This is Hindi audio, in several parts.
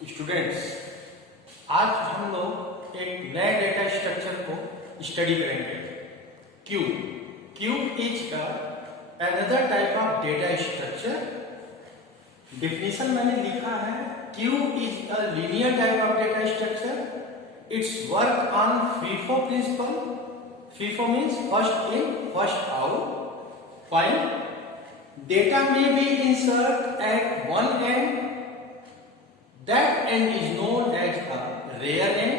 स्टूडेंट्स, आज हम लोग एक नए डेटा स्ट्रक्चर को स्टडी करेंगे। Queue queue is another type of data structure. Definition मैंने लिखा है, queue is a linear type of data structure. It's work on FIFO principle. FIFO means first in first out. Fine, data may be inserted at one end. That end is known as a rear end,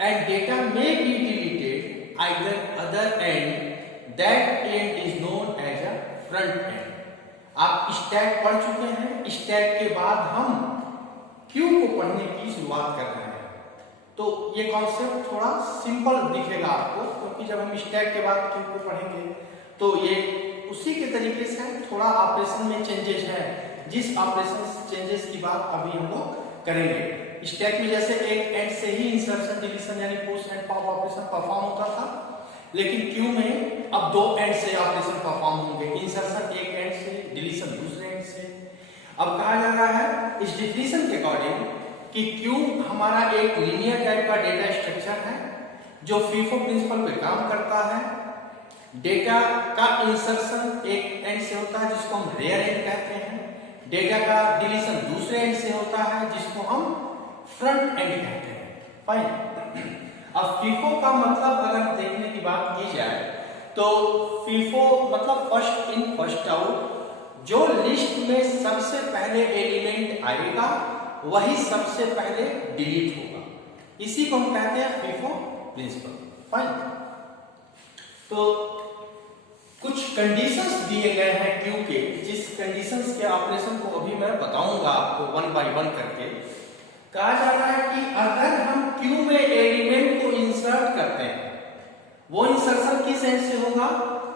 and data may be deleted either other end. That end is known as a front end. आप स्टैक पढ़ चुके हैं। स्टैक के बाद हम क्यू को पढ़ने की शुरुआत कर रहे हैं। तो ये कॉन्सेप्ट थोड़ा सिंपल दिखेगा आपको, क्योंकि जब हम स्टैक के बाद क्यू को पढ़ेंगे तो ये उसी के तरीके से थोड़ा ऑपरेशन में चेंजेस है, जिस ऑपरेशन चेंजेस की बात अभी हम लोग करेंगे। स्टैक में जैसे एक एंड से ही इंसर्शन डिलीशन यानी push and pop operation perform होता था, लेकिन क्यू में अब दो एंड से ऑपरेशन परफॉर्म होंगे। इंसर्शन एक एंड से, डिलीशन दूसरे एंड से। अब कहा जा रहा है इस डिफिनेशन के अकॉर्डिंग कि क्यू हमारा एक लीनियर टाइप का डेटा स्ट्रक्चर है जो फीफो प्रिंसिपल पे काम करता है। डेटा का इंसर्शन एक एंड से होता है जिसको हम रेयर एंड कहते हैं। डेटा का डिलीशन दूसरे एंड से होता है जिसको हम फ्रंट एंड कहते हैं। फाइन, अब फीफो का मतलब अगर देखने की बात की जाए तो फीफो मतलब फर्स्ट इन फर्स्ट आउट। जो लिस्ट में सबसे पहले एलिमेंट आएगा वही सबसे पहले डिलीट होगा। इसी को हम कहते हैं फीफो प्रिंसिपल। फाइन, तो कुछ कंडीशंस दिए गए हैं क्यू के, जिस कंडीशंस के ऑपरेशन को अभी मैं बताऊंगा आपको वन बाय वन करके। कहा जा रहा है कि अगर हम क्यू में एलिमेंट को इंसर्ट करते हैं, वो इंसर्शन किस एंड से होगा?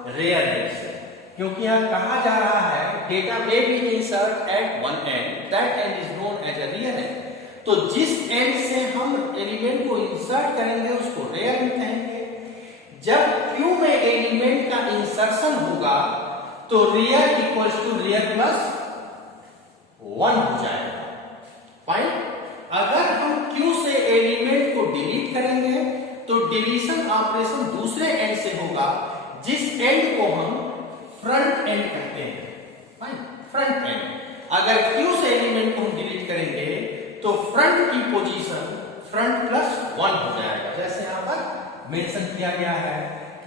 रेयर एंड से, क्योंकि यहां कहा जा रहा है data may be insert at one end, that end is known as a rear end. तो जिस एंड से हम एलिमेंट को इंसर्ट करेंगे उसको रेयर एंड कहेंगे। जब क्यू में एलिमेंट का इंसर्शन होगा तो rear equals to rear plus 1 हो जाएगा। फाइन, अगर हम क्यू से एलिमेंट को डिलीट करेंगे तो डिलीशन ऑपरेशन दूसरे एंड से होगा, जिस एंड को हम फ्रंट एंड कहते हैं। Fine, front end. अगर क्यू से एलिमेंट को हम डिलीट करेंगे तो फ्रंट की पोजीशन फ्रंट प्लस 1 हो जाएगा, जैसे यहां पर मेंशन किया गया है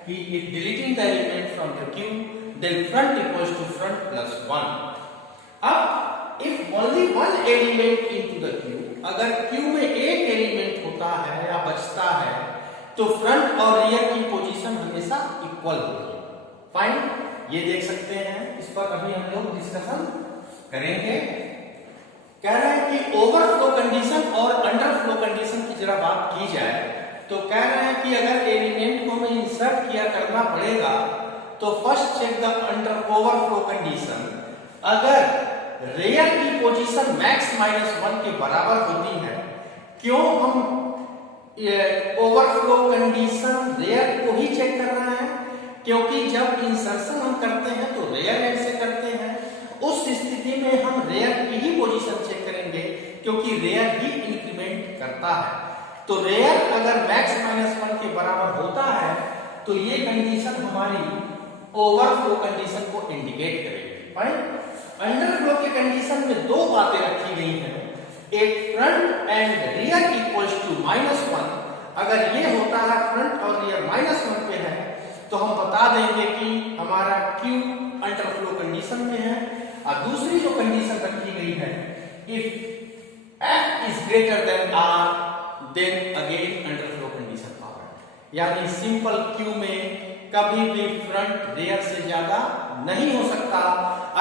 कि if deleting the element from the queue, then front equals to front plus 1. अब if only one element into the queue, अगर queue में एक एलिमेंट होता है या बचता है तो फ्रंट और रियर की पोजीशन हमेशा इक्वल होगी। फाइन, ये देख सकते हैं, इस पर अभी हम लोग डिस्कशन करेंगे। कह रहे हैं कि ओवरफ्लो कंडीशन और अंडरफ्लो कंडीशन की जरा बात की जाए तो कह रहे हैं कि अगर एलिमेंट को हमें इंसर्ट किया करना पड़ेगा तो first check the under overflow condition. अगर रेयर की पोजीशन मैक्स माइनस 1 के बराबर होती है, क्यों हम ओवरफ्लो कंडीशन रेयर को ही चेक कर रहे हैं? क्योंकि जब इंसर्शन हम करते हैं तो रेयर एंड से करते हैं। उस स्थिति में हम रेयर की ही पोजीशन चेक करेंगे, क्योंकि रेयर ही इंक्रीमेंट करता है। तो रेयर अगर मैक्स माइनस 1 के बराबर होता है तो ये कंडीशन हमारी ओवरफ्लो कंडीशन को इंडिकेट करेगी। फाइन, अंडरफ्लो की कंडीशन में दो बातें रखी गई हैं। एक front and rear equals to -1। अगर ये होता है फ्रंट और रियर -1 पे है तो हम बता देंगे कि हमारा क्यू अंडरफ्लो कंडीशन में है। और दूसरी जो कंडीशन रखी गई है, if f is greater than r then again underflow condition आ रहा है। यानी सिंपल क्यू में कभी भी फ्रंट रेयर से ज्यादा नहीं हो सकता।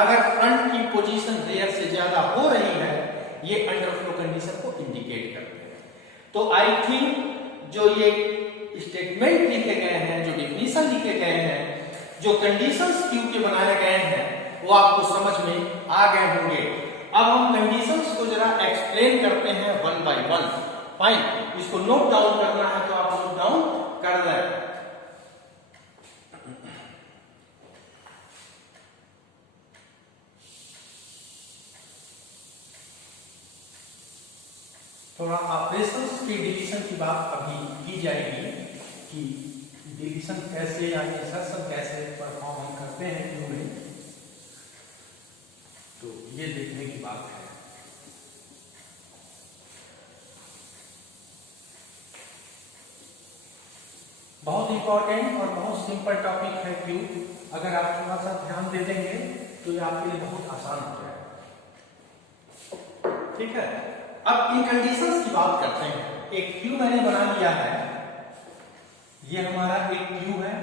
अगर फ्रंट की पोजीशन रेयर से ज्यादा हो रही है, ये अंडरफ्लो कंडीशन को इंडिकेट करते हैं। तो आई थिंक जो ये स्टेटमेंट लिखे गए हैं, जो डिफिनीशन लिखे गए हैं, जो कंडीशंस क्यू के बनाए गए हैं, वो आपको समझ में आ गए होंगे। अब हम कंडीशंस को जरा एक्सप्लेन करते हैं वन बाय वन। फाइन, इसको नोट डाउन करना है तो आप नोट डाउन कर लें। थोड़ा ऑपरेशंस की डिवीजन की बात अभी की जाएगी कि डिवीजन कैसे यानी इंसर्शन कैसे परफॉर्म हम करते हैं क्यू में, तो ये देखने की बात है। बहुत इंपॉर्टेंट और बहुत सिंपल टॉपिक है क्यू। अगर आप थोड़ा सा ध्यान दे देंगे तो ये आपके लिए बहुत आसान हो जाएगा। ठीक है, अब इन कंडीशंस की बात करते हैं। एक क्यू मैंने बना लिया है, ये हमारा एक क्यू है,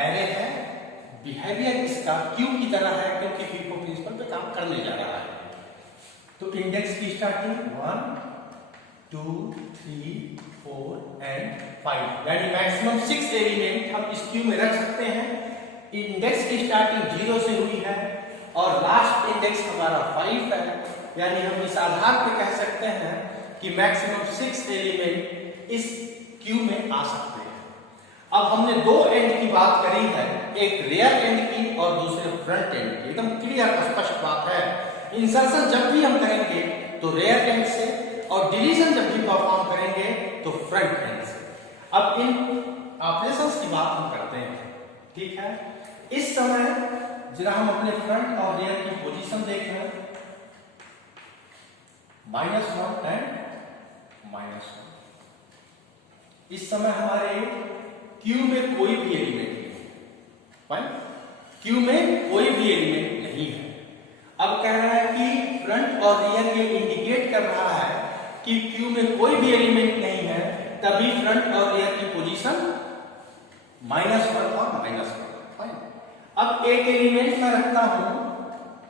एरे है, बिहेवियर इसका क्यू की तरह है क्योंकि फीफो प्रिंसिपल पे काम करने जा रहा है। तो इंडेक्स की स्टार्टिंग 1 2 3 4 एंड 5 यानी मैक्सिमम 6 एलिमेंट हम इस क्यू में रख सकते हैं। इंडेक्स की स्टार्टिंग 0 से हुई है और लास्ट इंडेक्स हमारा 5 है, यानी हम इस आधार पे कह सकते हैं कि मैक्सिमम 6 एलिमेंट इस क्यू में आ सकते हैं। अब हमने दो एंड की बात करी है, एक रियर एंड की और दूसरे फ्रंट एंड की। एकदम क्लियर स्पष्ट बात है। इंसर्शन जब भी हम करेंगे तो रियर एंड से और डिलीशन जब भी परफॉर्म करेंगे तो फ्रंट एंड से। अब इन ऑपरेशंस की बात हम करते हैं। ठीक है, इस समय जरा हम अपने फ्रंट और रियर की पोजीशन देख रहे हैं, -1 एंड -1। इस समय हमारे क्यू में कोई भी एलिमेंट नहीं है, क्यू में कोई भी एलिमेंट नहीं है। अब कह रहा है कि फ्रंट और रियर ये इंडिकेट कर रहा है कि क्यू में कोई भी एलिमेंट नहीं है, तभी फ्रंट और रियर की पोजीशन -1 और -1। अब एक एलिमेंट में रखता हूं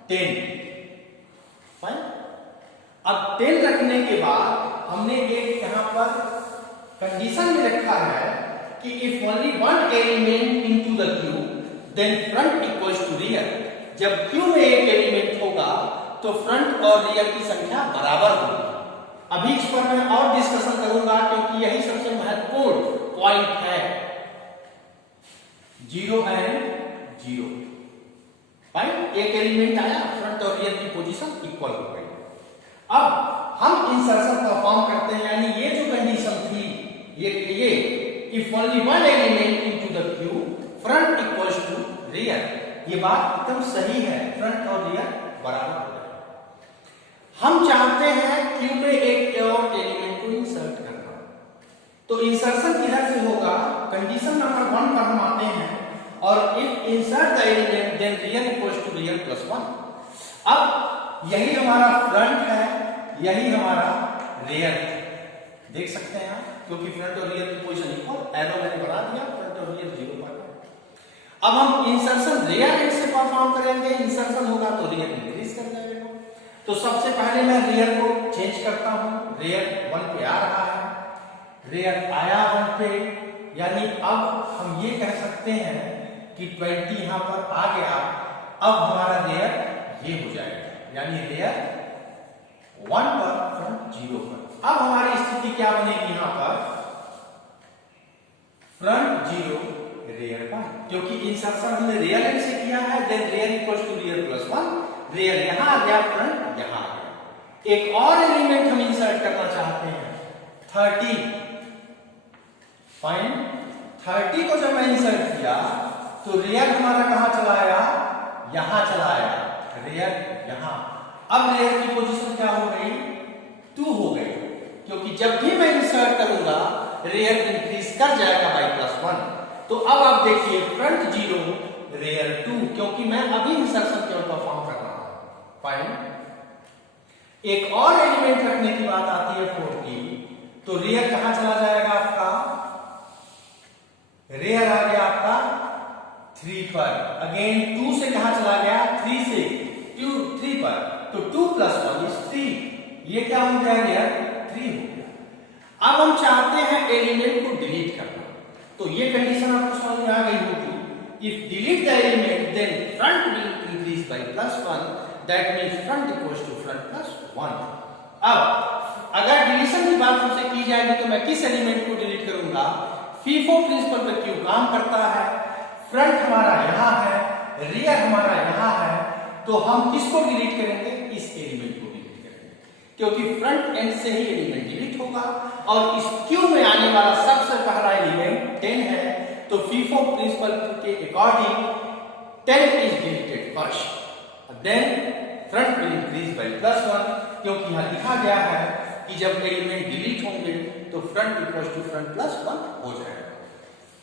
10। अब 10 रखने के बाद हमने एक यहां पर कंडीशन में रखा है कि if only one element into the queue then front equals to rear. जब क्यू में एक एलिमेंट होगा तो फ्रंट और रियर की संख्या बराबर होगी। अभी इस पर मैं और डिस्कशन करूंगा क्योंकि यही सबसे महत्वपूर्ण पॉइंट है। 0 एंड 0, एक एलिमेंट आया, फ्रंट और रियर की पोजीशन इक्वल हो गई। अब हम इंसर्शन परफॉर्म करते हैं, यानी ये जो कंडीशन थी ये if only one element into the queue front equals to rear, ये बात एकदम सही है, फ्रंट और रियर बराबर हो गए। हम चाहते हैं क्यू में एक और एलिमेंट को इंसर्ट करना, तो इंसर्शन किधर से होगा? कंडीशन नंबर 1 पर हम आते हैं और if insert the element then rear equals to rear plus 1। अब यही हमारा फ्रंट है, यही हमारा रियर है, देख सकते हैं आप, क्योंकि फ्रंट और रियर की पोजीशन इक्वल, एरो मैंने बना दिया, फ्रंट और रियर 0 पर। अब हम इंसर्शन रियर एंड से परफॉर्म करेंगे, इंसर्शन होगा तो रियर इंक्रीज कर जाएगा। तो सबसे पहले मैं रियर को चेंज करता हूं, रियर 1 पे आ रहा है, रियर आया 1 पे, यानी अब हम ये कह सकते हैं कि 20 यहां पर आ गया। अब हमारा रियर ये हो जाएगा, यानी रियर 1 पर, फ्रंट 0 पर। अब हमारी स्थिति क्या बनेगी? यहां पर फ्रंट 0 रियर 1, क्योंकि इंसर्शन हमने रियर एंड से किया है, then rear equals to rear plus 1। Rear यहां आ गया, फ्रंट यहां आ गया। एक और एलिमेंट हम इंसर्ट करना चाहते हैं 30। फाइन, 30 को जब मैं इंसर्ट किया तो रियर हमारा कहां चला आया? यहां चला आया, रियर यहां। अब रियर की पोजीशन क्या हो गई? 2 हो गई, क्योंकि जब भी मैं इंसर्ट करूंगा रियर इंक्रीज कर जाएगा बाई प्लस 1। तो अब आप देखिए फ्रंट 0 रियर 2, क्योंकि मैं अभी इंसर्शन केवल परफॉर्म कर रहा हूं। फाइन, एक और एलिमेंट रखने की बात आती है 40, तो रियर कहां चला जाएगा आपका? रियर आ गया आपका 3 पर, अगेन 2 से कहां चला गया? 3 से 3 पर, तो 2 प्लस 1 इज 3। ये क्या हो गया? रियर 3 हो गया। अब हम चाहते हैं एलिमेंट को डिलीट करना, तो ये कंडीशन आपको समझ में आ गई होगी। If delete the element then front will increase by plus 1, that means front equals to front plus 1। अब अगर डिलीशन की बात हमसे की जाएगी तो मैं किस एलिमेंट को डिलीट करूंगा? फीफो प्रिंसिपल पर क्यों काम करता है, फ्रंट हमारा यहाँ है, रियर हमारा यहाँ है, तो हम किसको डिलीट करेंगे? इस एलिमेंट को डिलीट करेंगे, क्योंकि फ्रंट एंड से ही एलिमेंट डिलीट होगा और इस क्यू में आने वाला सबसे पहला एलिमेंट 10 है, तो फीफो प्रिंसिपल के according 10 is deleted first, then front will increase by +1, क्योंकि यहाँ लिखा गया है कि जब एलिमेंट डिलीट होंगे तो फ्रंट इक्वल टू फ्रंट +1 हो जाएगा।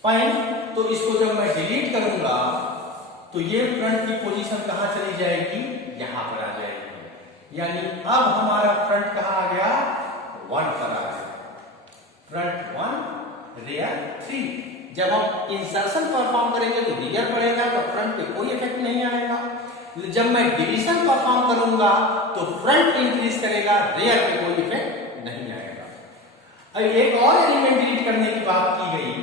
फाइन, तो इसको जब मैं डिलीट करूंगा तो ये फ्रंट की पोजीशन कहां चली जाएगी? यहां पर आ जाएगी, यानी अब हमारा फ्रंट कहां आ गया? 1 पर आ गया। Front 1, rear 3। जब हम इंसर्शन परफॉर्म करेंगे तो रियर बढ़ेगा, तो फ्रंट पे कोई इफेक्ट नहीं आएगा। जब मैं डिवीजन परफॉर्म करूंगा तो फ्रंट इंक्रीज करेगा, रियर पे कोई इफेक्ट नहीं आएगा। अब एक और एलिमेंट डिलीट करने की बात की गई,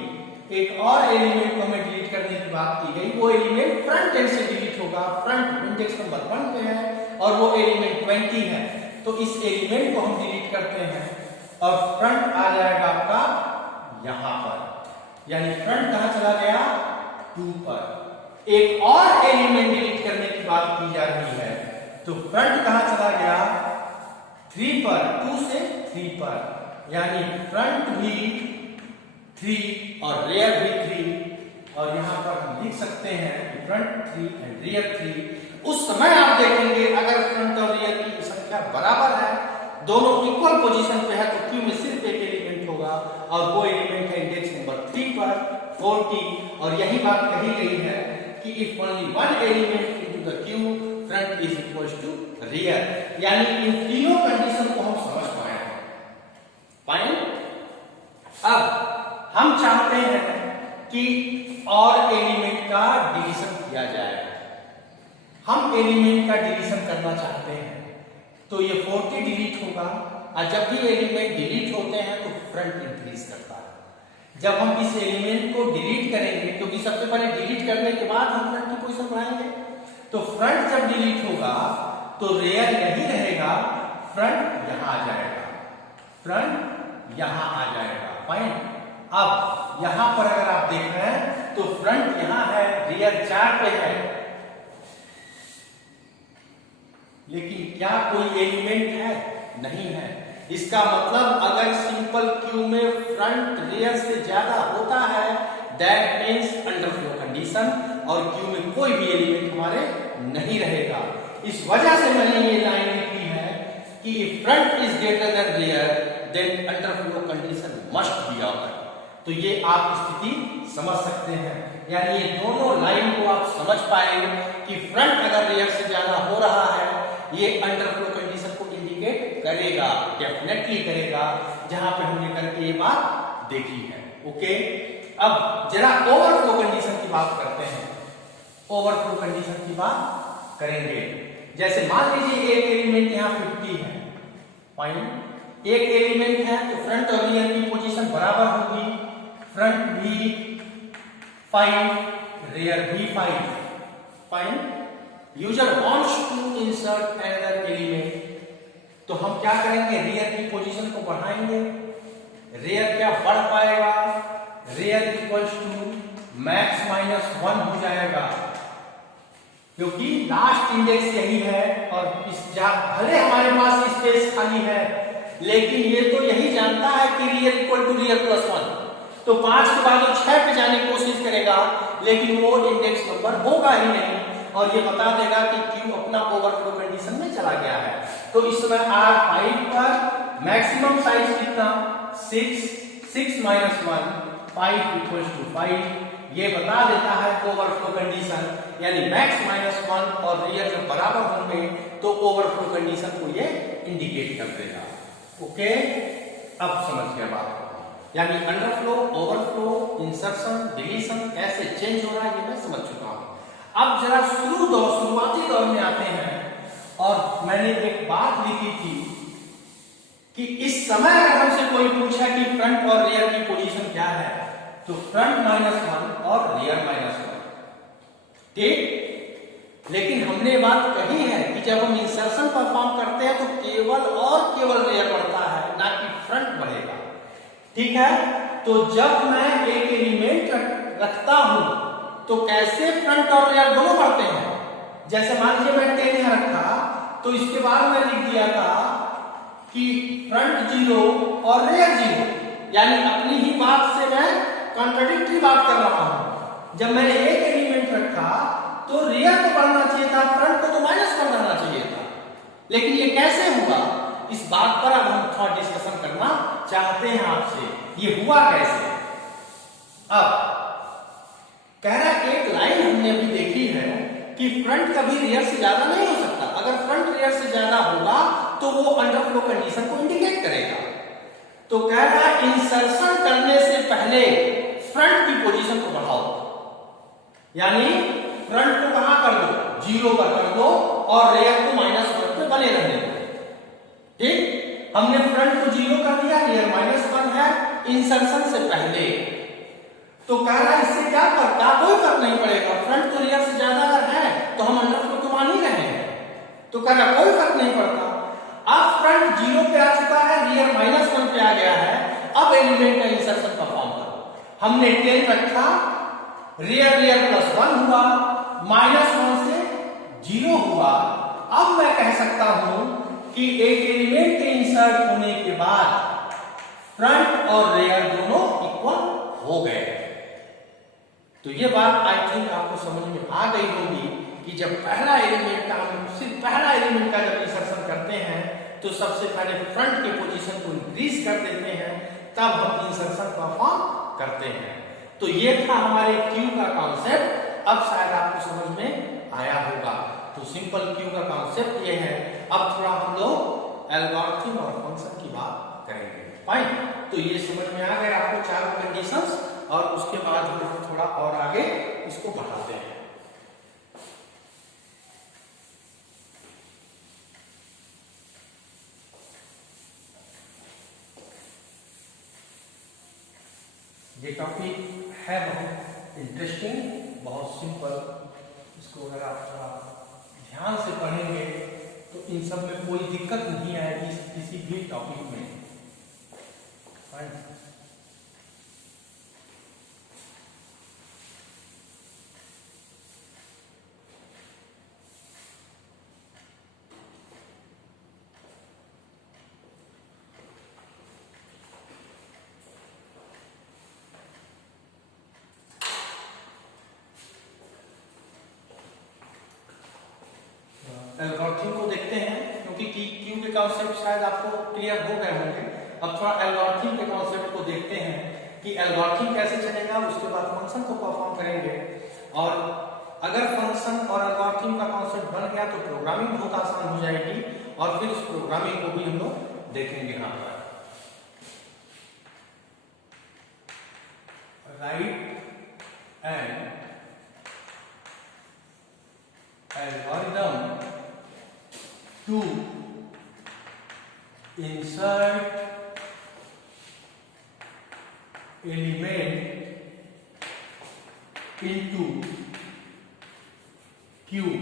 एक और एलिमेंट को हमें डिलीट करने की बात की गई, वो एलिमेंट फ्रंट एंड से डिलीट होगा। फ्रंट इंडेक्स नंबर 1 पे है और वो एलिमेंट 20 है, तो इस एलिमेंट को हम डिलीट करते हैं और फ्रंट आ जाएगा आपका यहां पर, यानी फ्रंट कहां चला गया? 2 पर। एक और एलिमेंट डिलीट करने की बात की जा रही है, तो फ्रंट कहां चला गया? 3 पर, 2 से 3 पर, यानी फ्रंट भी 3 और रियर भी 3, और यहां पर हम लिख सकते हैं कि फ्रंट 3 एंड रियर 3। उस समय आप देखेंगे अगर फ्रंट और रियर की संख्या बराबर है, दोनों इक्वल पोजीशन पे है, तो क्यू में सिर्फ एक एलिमेंट होगा और वो एलिमेंट है इंडेक्स नंबर 3 पर 40, और यही बात कही गई है कि if only one element into the queue front is equal to rear, यानी इन तीनों कंडीशन को हम समझ पाए हैं। फाइन, अब हम चाहते हैं कि और एलिमेंट का डिवीजन किया जाए, हम एलिमेंट का डिवीजन करना चाहते हैं, तो ये 40 डिलीट होगा, और जब भी एलिमेंट डिलीट होते हैं तो फ्रंट इंक्रीज करता है। जब हम इस एलिमेंट को डिलीट करेंगे, क्योंकि सबसे पहले डिलीट करने के बाद हम फ्रंट की पोजीशन बढ़ाएंगे, तो फ्रंट जब डिलीट होगा तो रियर यही रहेगा, फ्रंट यहां आ जाएगा, फ्रंट यहां आ जाएगा। फाइन, अब यहां पर अगर आप देख रहे हैं तो फ्रंट यहां है, रियर 4 पे है, लेकिन क्या कोई एलिमेंट है? नहीं है। इसका मतलब अगर सिंपल क्यू में फ्रंट रियर से ज्यादा होता है, दैट मींस अंडरफ्लो कंडीशन, और क्यू में कोई भी एलिमेंट हमारे नहीं रहेगा। इस वजह से मैंने ये लाइन लिखी है कि if front is greater than rear then underflow condition must be occur. तो ये आप स्थिति समझ सकते हैं, यानी ये दोनों लाइन को आप समझ पाएंगे कि फ्रंट अगर रियर से ज्यादा हो रहा है, ये अंडरफ्लो कंडीशन को इंडिकेट करेगा, डेफिनेटली करेगा, जहां पे हमने करके ये बात देखी है। ओके, अब जरा ओवरफ्लो कंडीशन की बात करते हैं। ओवरफ्लो कंडीशन की बात करेंगे, जैसे मान लीजिए एक एलिमेंट यहां 50 है, फाइन, एक एलिमेंट है तो फ्रंट और रियर की पोजीशन बराबर होगी, फ्रंट भी 5, रियर भी 5, fine. User wants to insert another element, तो हम क्या करेंगे? रियर की पोजीशन को बढ़ाएंगे, रियर क्या बढ़ पाएगा? रियर इक्वल्स टू मैक्स -1 हो जाएगा, क्योंकि लास्ट इंडेक्स यही है, और भले हमारे पास स्पेस खाली है, लेकिन ये तो यही जानता है कि रियर इक्वल टू रियर +1, तो 5 के बाद वो 6 पे जाने की कोशिश करेगा, लेकिन वो इंडेक्स नंबर होगा ही नहीं, और ये बता देगा कि क्यू अपना ओवरफ्लो कंडीशन में चला गया है। तो इस समय R5 पर मैक्सिमम साइज कितना? 6, 6 - 1, 5 = 5, ये बता देता है ओवरफ्लो कंडीशन, यानी मैक्स -1 और रियर जब बराबर होंगे तो ओवरफ्लो कंडीशन को ये इंडिकेट कर देगा। ओके, अब समझ गया बात, यानी अंडरफ्लो, ओवरफ्लो, इंसर्शन, डिलीशन ऐसे चेंज हो रहा है, ये मैं समझ चुका हूं। अब जरा शुरुआती दौर में आते हैं, और मैंने एक बात लिखी थी कि इस समय अगर हमसे कोई पूछा कि फ्रंट और रियर की पोजीशन क्या है, तो फ्रंट -1 और रियर -1, ठीक। लेकिन हमने बात कही है कि जब हम इंसर्शन परफॉर्म करते हैं तो केवल रियर बढ़ता है, ना कि फ्रंट बढ़ेगा, ठीक है। तो जब मैं एक एलिमेंट रखता हूं तो कैसे फ्रंट और रियर दोनों बढ़ते हैं। जैसे मान लीजिए मैं 10 यहां रखा, तो इसके बाद मैं लिख दिया था कि फ्रंट 0 और रियर 0, यानी अपनी ही बात से मैं कॉन्ट्रडिक्टरी बात कर रहा हूं। जब मैंने एक एलिमेंट रखा तो रियर को बढ़ना चाहिए था, फ्रंट को तो माइनस कर देना चाहिए था, लेकिन ये कैसे हुआ, इस बात पर अब हम थोड़ा डिस्कशन करना चाहते हैं आपसे, ये हुआ कैसे। अब कह रहा है एक लाइन हमने अभी देखी है कि फ्रंट कभी रियर से ज्यादा नहीं हो सकता। अगर फ्रंट रियर से ज्यादा होगा तो वो अंडरफ्लो कंडीशन को इंडिकेट करेगा। तो कह रहा है इंसर्शन करने से पहले फ्रंट की पोजीशन को बढ़ाओ, यानी फ्रंट को कहां कर दो, 0 पर कर दो और रियर को -1 पे बने रहने दो। ठीक, हमने फ्रंट को 0 कर दिया, रियर -1 है इंसर्शन से पहले। तो कह रहा है इससे क्या करता, कोई फर्क नहीं पड़ेगा, फ्रंट तो रियर से ज्यादा अगर है तो हम अंडरफ्लो तो मान ही रहे हैं। तो कह रहा कोई फर्क नहीं पड़ता। अब फ्रंट 0 पे आ चुका है, रियर -1 पे आ गया है, अब एलिमेंट का इंसर्शन परफॉर्म करो। हमने 10 रखा, रियर +1 हुआ, -1 से 0 हुआ। अब मैं कह सकता हूं कि एक एलिमेंट के इंसर्ट होने के बाद फ्रंट और रियर दोनों इक्वल हो गए। तो ये बात आई थिंक आपको समझ में आ गई होगी कि जब पहला एलिमेंट का हम सिर्फ पहला एलिमेंट का जब इंसर्शन करते हैं तो सबसे पहले फ्रंट के पोजीशन को इंक्रीज कर देते हैं, तब हम इंसर्शन परफॉर्म करते हैं। तो ये था हमारे क्यू का कॉन्सेप्ट। अब शायद आपको समझ में आया होगा। तो सिंपल क्यू का कॉन्सेप्ट ये है। अब थोड़ा हम लोग एल्गोरिथम और फंक्शन की बात करेंगे। फाइन, तो ये समझ में आ गया आपको चारों कंडीशंस, और उसके बाद हम थोड़ा और आगे इसको बढ़ाते हैं। ये टॉपिक है बहुत इंटरेस्टिंग, बहुत सिंपल। इसको अगर आप थोड़ा ध्यान से पढ़ेंगे तो इन सब में कोई दिक्कत नहीं आएगी किसी भी टॉपिक में। फाइन, एल्गोरिथम को देखते हैं, क्योंकि क्यू के कॉन्सेप्ट शायद आपको क्लियर हो गए होंगे। अब थोड़ा एल्गोरिथम के कॉन्सेप्ट को देखते हैं कि एल्गोरिथम कैसे चलेगा, उसके बाद फंक्शन को परफॉर्म करेंगे। और अगर फंक्शन और एल्गोरिथम का कॉन्सेप्ट बन गया तो प्रोग्रामिंग बहुत आसान हो जाएगी, और फिर उस प्रोग्रामिंग को भी हम लोग देखेंगे। यहाँ पर right and algorithm to insert element into queue।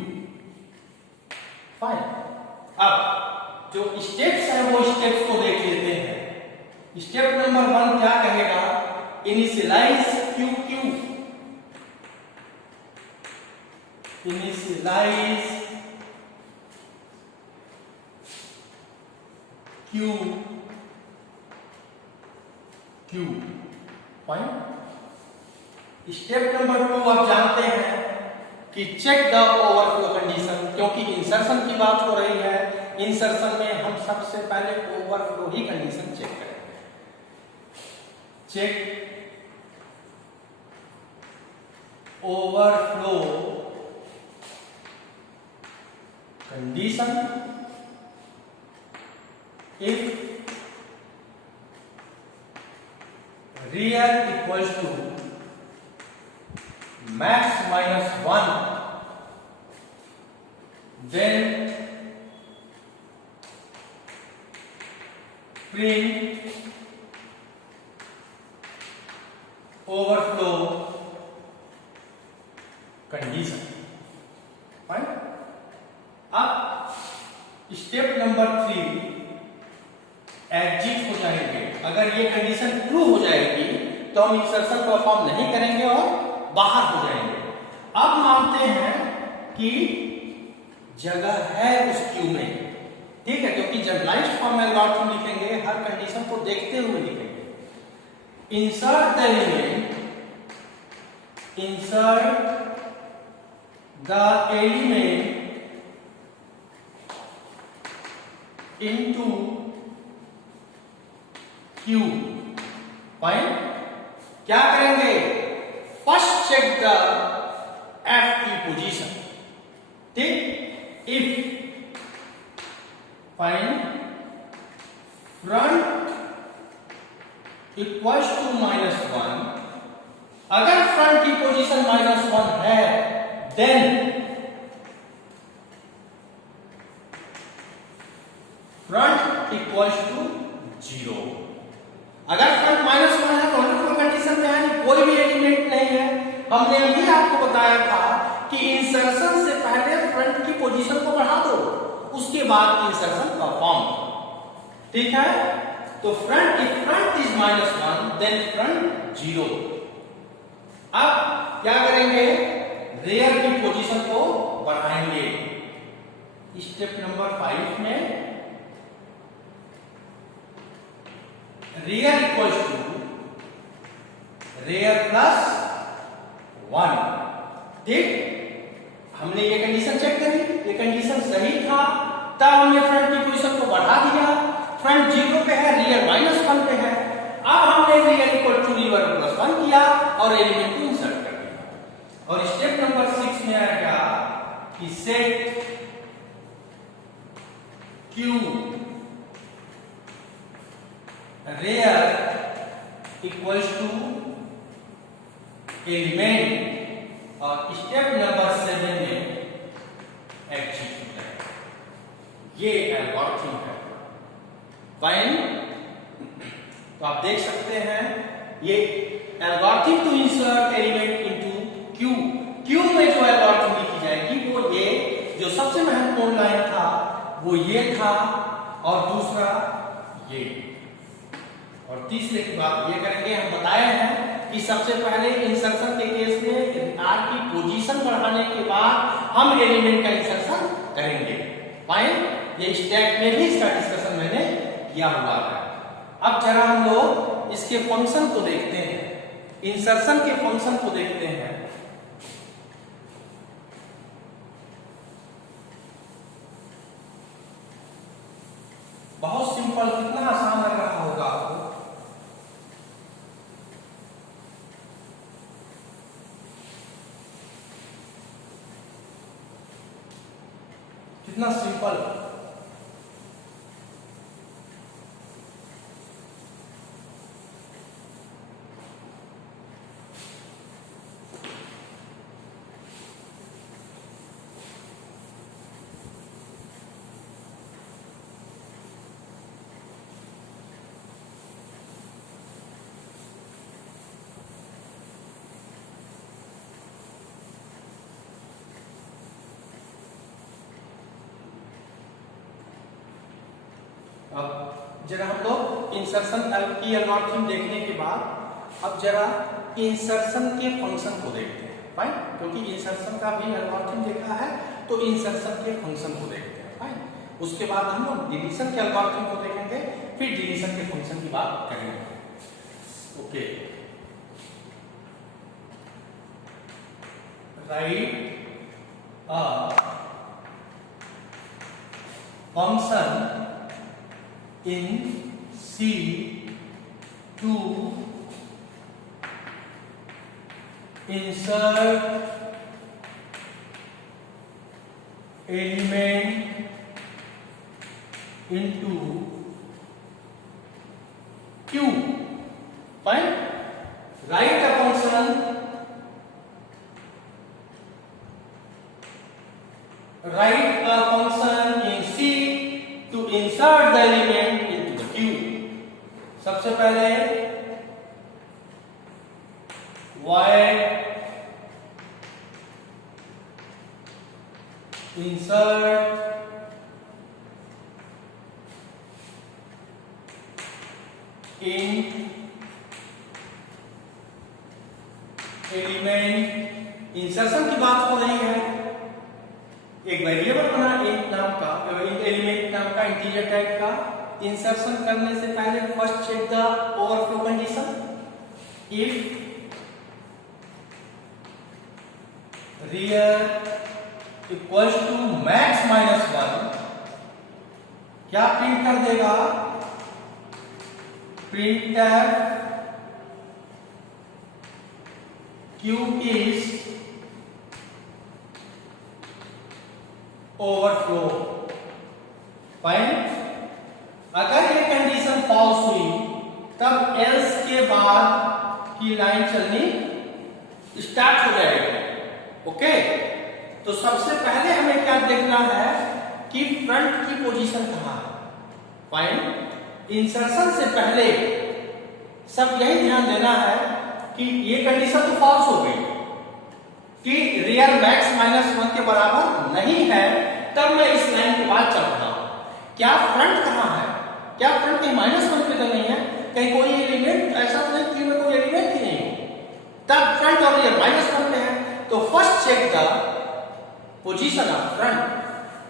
Fine, अब जो स्टेप्स है वो स्टेप्स को देख लेते हैं। स्टेप नंबर 1 क्या कहेगा, initialise queue. Initialize Q। Fine, step number 2 आप जानते हैं कि चेक द ओवरफ्लो कंडीशन, क्योंकि इंसर्शन की बात हो रही है। इंसर्शन में हम सबसे पहले ओवरफ्लो ही कंडीशन चेक करेंगे। Check overflow condition if real equals to max -1, then print overflow condition। Fine, अब स्टेप नंबर 3 एग्जिट हो जाएंगे। अगर ये कंडीशन ट्रू हो जाएगी तो हम इंसर्शन परफॉर्म नहीं करेंगे और बाहर हो जाएंगे। अब मानते हैं कि जगह है उस क्यू में, ठीक है, क्योंकि जनरलाइज्ड फॉर्म में एल्गोरिथम लिखेंगे हर कंडीशन को देखते हुए लिखेंगे। Insert the element, insert the element into Q। Fine, क्या करेंगे? फर्स्ट चेक द F की पोजीशन, ठीक। If fine front equals to -1, अगर फ्रंट की पोजीशन -1 है देन फ्रंट इक्वल्स टू 0। अगर फ्रंट -1 है तो अंडर कंडीशन में है, कोई भी एलिमेंट नहीं है। हमने अभी आपको बताया था कि इंसर्शन से पहले फ्रंट की पोजीशन को बढ़ा दो, उसके बाद इंसर्शन परफॉर्म, ठीक है। तो front, if front is -1 then front 0। अब क्या करेंगे? रेयर की पोजीशन को बढ़ाएंगे। स्टेप नंबर 5 में rear equals to rear plus 1, ठीक। हमने ये कंडीशन चेक करी, ये कंडीशन सही था, तब हमने फ्रंट की पोजीशन को बढ़ा दिया। फ्रंट 0 पे है, रेयर -1 पे है। अब हमने rear equal to rear plus 1 किया और एलिमेंट को इंसर्ट कर दिया। और स्टेप नंबर 6 में आएगा कि set Q rear equals to element, और स्टेप नंबर 7 में एग्जीक्यूट है। ये एल्गोरिथम है, फाइन। तो आप देख सकते हैं ये algorithm to insert element into queue. Queue में जो एल्गोरिथम लिखी जाएगी वो ये, जो सबसे महत्वपूर्ण लाइन था वो ये था, और दूसरा ये, और तीसरे की बात ये करेंगे। हम बताए हैं कि सबसे पहले इंसर्शन के केस में आर की पोजीशन बढ़ाने के बाद हम एलिमेंट का इंसर्शन करेंगे, फाइन। ये स्टैक में भी इसका डिस्कशन मैंने किया हुआ है। अब जरा हम लोग इसके फंक्शन को देखते हैं, इंसर्शन के फंक्शन को देखते हैं। बहुत सिंपल, कितना आसान लग रहा होगा आपको। कितना सिंपल। अब जरा हम लोग इंसर्शन की एल्गोरिथम देखने के बाद अब जरा इंसर्शन के फंक्शन को देखते हैं, फाइन। क्योंकि इंसर्शन का भी एल्गोरिथम देखा है, तो इंसर्शन के फंक्शन को देखते हैं, फाइन। उसके बाद हम लोग डिलीशन के एल्गोरिथम को देखेंगे, फिर डिलीशन के फंक्शन की बात करेंगे, okay. Right a function in C to insert element into Q, fine. Write a function, write a function in C to insert the element into the Q। सबसे पहले void insert in element insertion की बात हो रही है, एक वेरिएबल बना एक नाम का, एलिमेंट नाम का, इंटीजर टाइप का। इंसर्शन करने से पहले first check the overflow condition. If rear equals to max minus 1, क्या प्रिंट कर देगा? printf q is overflow। फाइन। अगर ये कंडीशन फॉल्स हुई तब एल्स के बाद की लाइन चलनी स्टार्ट हो जाएगी। ओके, तो सबसे पहले हमें क्या देखना है कि फ्रंट की पोजीशन कहां है। फाइन। इंसर्शन से पहले सब यही ध्यान देना है कि ये कंडीशन तो फॉल्स हो गई कि रियल मैक्स माइनस 1 के बराबर नहीं है, तब मैं इस लाइन के बाद चल रहा हूं। क्या फ्रंट कहां है? क्या फ्रंट कहीं -1 पे तो नहीं है? कहीं कोई एलिमेंट ऐसा तो नहीं कि कोई एलिमेंट ही नहीं हो, तब फ्रंट और रियल -1 पे है। तो first check the position of front.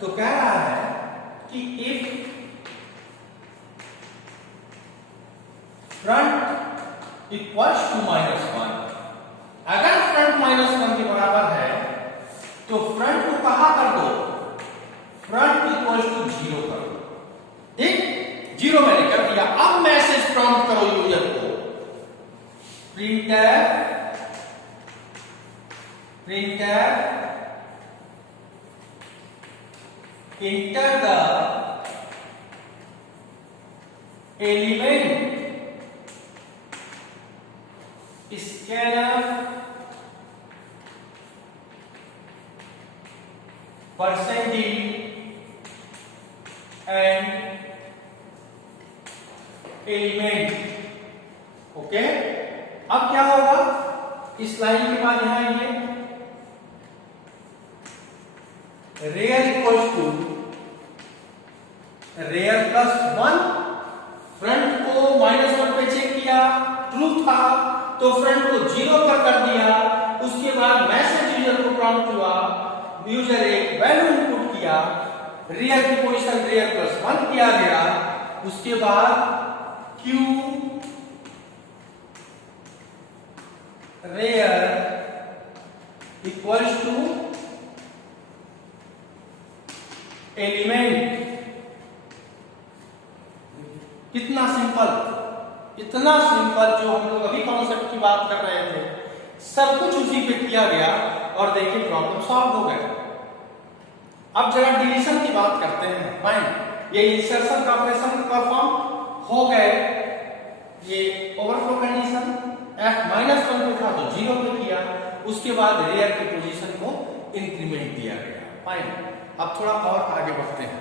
तो कह रहा है कि इफ फ्रंट इक्वल्स टू -1, अगर फ्रंट -1 के बराबर है तो फ्रंट को कहां कर दो? फ्रंट इक्वल्स टू 0 कर दो। ठीक, 0 मैंने कर दिया। अब मैसेज प्रॉम्प्ट करो यूजर को, printf enter the element scanf %d and element। Okay, अब क्या होगा? इस लाइन के बाद यहां ये rear equals to rear +1, front को -1 पे चेक किया, ट्रू था तो फ्रंट को 0 पर कर दिया। उसके बाद मैसेज यूजर को प्रॉम्प्ट हुआ, यूजर एक वैल्यू इनपुट किया, रियल की पोजीशन रियल +1 किया गया। उसके बाद q rear equals to element. कितना सिंपल, इतना सिंपल, जो हम लोग अभी कॉन्सेप्ट की बात कर रहे थे, सब कुछ उसी पे किया गया और देखिए प्रॉब्लम सॉल्व हो गया। अब जरा डिलीशन की बात करते हैं। फाइन, ये इंसर्शन का ऑपरेशन परफॉर्म हो गए। ये ओवरफ्लो कंडीशन f-1 पे था तो 0 पे किया, उसके बाद रियल की पोजीशन को इंक्रीमेंट दिया गया। फाइन, अब थोड़ा और आगे बढ़ते हैं।